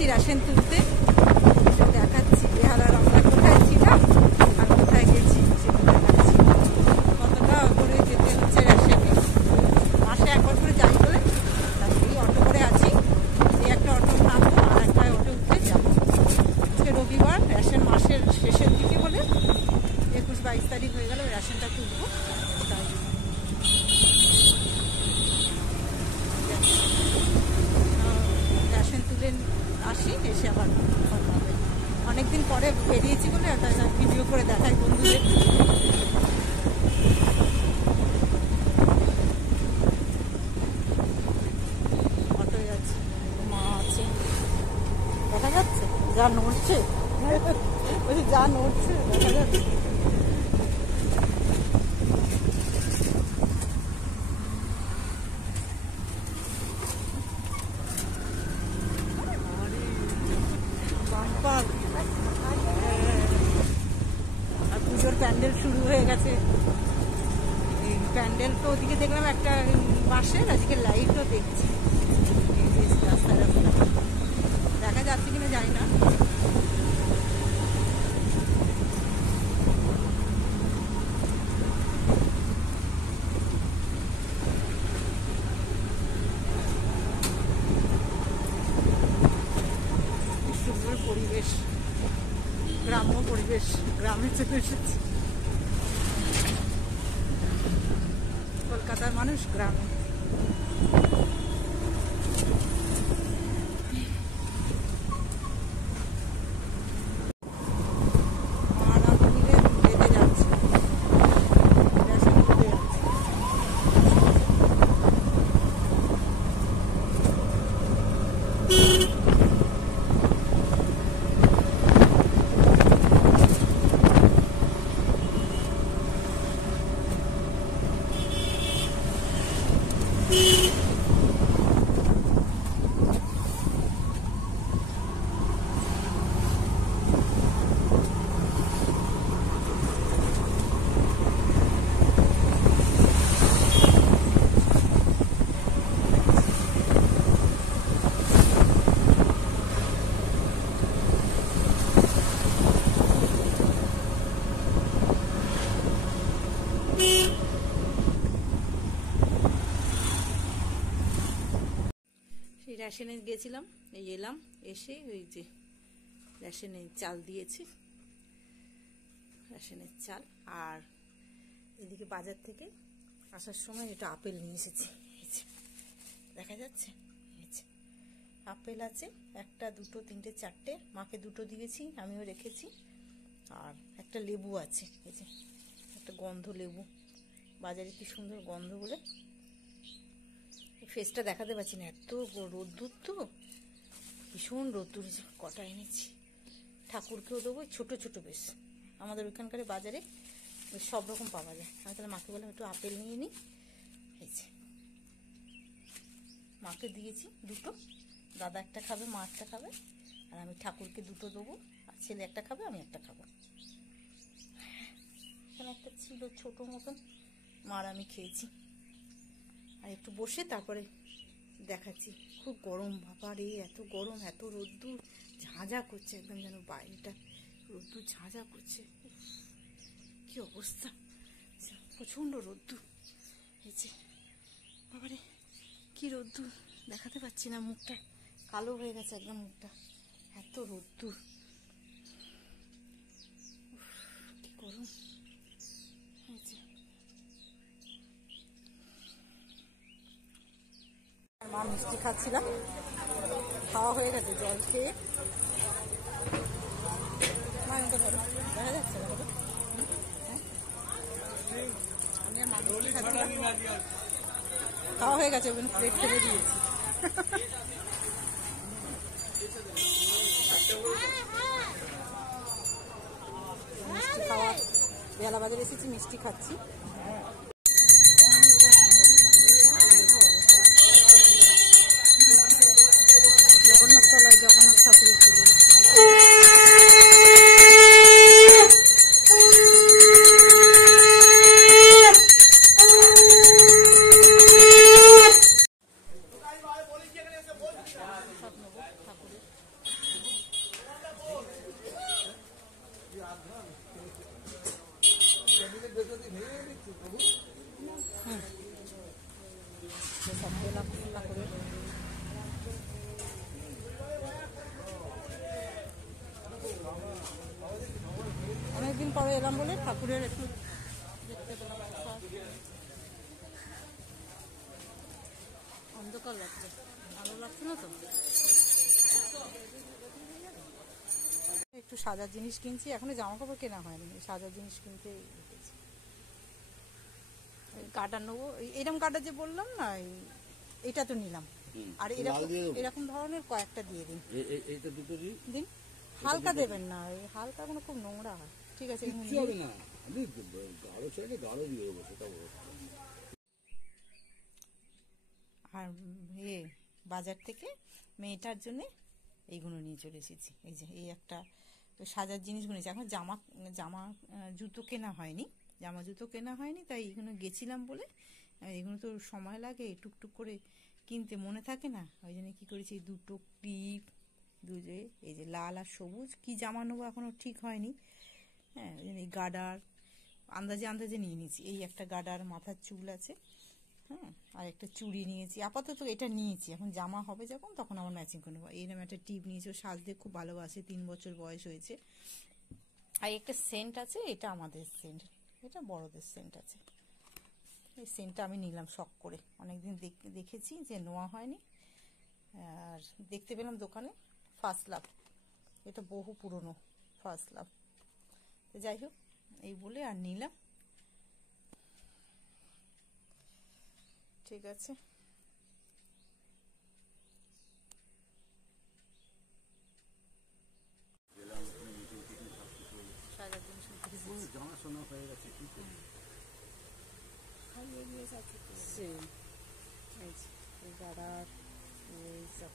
যাচ্ছি রেশন তুলতে, দেখাচ্ছি বেহালার আমরা কোথায় ছিলাম আর কোথায় গেছি সেটা দেখাচ্ছি। কতটা করে যেতে হচ্ছে রেশনে, মাসে একবার করে যাই বলে এই অটো করে আছি। এই একটা অটো নামবো আর একটা অটো উঠে যাবো। আজকে রবিবার, রেশন মাসের শেষের দিকে বলে 21-22 তারিখ হয়ে গেল, রেশনটা তুলবো। তাই রেশন তুলে আসি, এসে আবার কথা হবে। অনেকদিন পরে বেরিয়েছি বলে একটা ভিডিও করে দেখাই বন্ধুদের। অটোয় আছে, মা আছে, দেখা যাচ্ছে যা নড়ছে, বলছি যা নড়ছে দেখা যাচ্ছে। আর পুজোর প্যান্ডেল শুরু হয়ে গেছে। এই প্যান্ডেল তো ওদিকে দেখলাম একটা বাসের, আজকে লাইটও দেখছি। রাস্তা দেখা যাচ্ছে কিনা জানি না। সুন্দর পরিবেশ, গ্রাম্য পরিবেশ, গ্রামে চলে এসেছি। কলকাতার মানুষ গ্রামে। রেশনে গেছিলাম, এই এলাম, এসে ওই যে রেশনের চাল দিয়েছি, রেশনের চাল। আর এদিকে বাজার থেকে আসার সময় এটা আপেল নিয়ে এসেছি, দেখা যাচ্ছে আপেল আছে, একটা দুটো তিনটে চারটে, মাকে দুটো দিয়েছি, আমিও রেখেছি। আর একটা লেবু আছে, এই যে একটা গন্ধ লেবু, বাজারে কি সুন্দর গন্ধ বলে। ফেসটা দেখাতে পারছি না, এত রোদ্দুর তো, ভীষণ রোদ্দুর। কটা এনেছি, ঠাকুরকেও দেবো, ছোট ছোট বেশ। আমাদের ওইখানকার বাজারে বেশ সব রকম পাওয়া যায়। আমি তাহলে মাকে বললাম একটু আপেল নিয়ে নিই, হয়েছে, মাকে দিয়েছি দুটো, দাদা একটা খাবে, মা একটা খাবে, আর আমি ঠাকুরকে দুটো দেবো, আর ছেলে একটা খাবে, আমি একটা খাবো। এখানে একটা ছিল ছোট মতন, মার আমি খেয়েছি। আর একটু বসে তারপরে দেখাচ্ছি। খুব গরম, বাবা রে, এত গরম, এত রোদ্দুর, ঝাঁঝা করছে একদম, যেন বাইরেটা রোদ্দুর ঝাঁঝা করছে। কি অবস্থা, প্রচন্ড রোদ্দুর হয়েছে, বাবারে কি রোদ্দুর, দেখাতে পাচ্ছি না, মুখটা কালো হয়ে গেছে একদম, মুখটা এত রোদ্দুর, কি গরম হয়েছে। মা মিষ্টি খাচ্ছিলাম, খাওয়া হয়ে গেছে, জল খেয়ে। দেখা যাচ্ছে খাওয়া হয়ে গেছে, ওখানে প্লেট ফেলে দিয়েছি। মিষ্টি খাওয়া, বেলা বাজারে এসেছি, মিষ্টি খাচ্ছি। জগন্নাথ তলায় জগন্নাথ ঠাকুরের পুজো। যে সব পেলাম ঠাকুরের। অনেকদিন পরে এলাম বলে ঠাকুরের একটু দেখতে পেলাম। অন্ধকার লাগছে, ভালো লাগছে না তো। একটু সাজার জিনিস কিনছি, এখনো জামা কাপড় কেনা হয়নি, সাজার জিনিস কিনতে রেখেছি। গার্ডার নেবো, এরকম গার্ডার যে বললাম না, এটা তো নিলাম। আর এরকম ধরনের কয়েকটা দিয়ে দিন। দিন হালকা দেবেন না, এই হালকা কোনো খুব নোংরা হয়। ঠিক আছে, আর বাজার থেকে মেয়েটার জন্য এইগুলো নিয়ে চলে এসেছি। এই যে এই একটা সাজার জিনিসগুলো নিয়েছি। এখন জামা জামা জুতো কেনা হয়নি, জামা জুতো কেনা হয়নি, তাই এগুলো গেছিলাম বলে। এগুলো তো সময় লাগে টুকটুক করে কিনতে, মনে থাকে না। ওই জন্য কী করেছি, দুটো ক্লিপ, এই যে লাল আর সবুজ, কি জামা নেবো এখনও ঠিক হয়নি। হ্যাঁ, ওই জন্য এই গার্ডার আন্দাজে আন্দাজে নিয়ে নিয়েছি। এই একটা গার্ডার, মাথার চুল আছে। হ্যাঁ, আর একটা চুড়ি নিয়েছি। আপাতত এটা নিয়েছি, এখন জামা হবে যখন তখন আমার ম্যাচিং করে নেবো। এইরকম একটা টিপ নিয়েছি, ও সাজতে খুব ভালোবাসে, 3 বছর বয়স হয়েছে। আর একটা সেন্ট আছে, এটা আমাদের সেন্ট, এটা বড়দের সেন্ট আছে। এই সেন্টটা আমি নিলাম শখ করে, অনেকদিন দেখেছি যে নেওয়া হয়নি, আর দেখতে পেলাম দোকানে। ফার্স্ট লাভ, এটা বহু পুরনো ফার্স্ট লাভ। যাই হোক, এই বলে আর নিলাম। ঠিক আছে, জানাশোনা হয়ে গেছে, কি করবো, খাইয়ে দিয়ে যাচ্ছে এই গাড়ার এইসব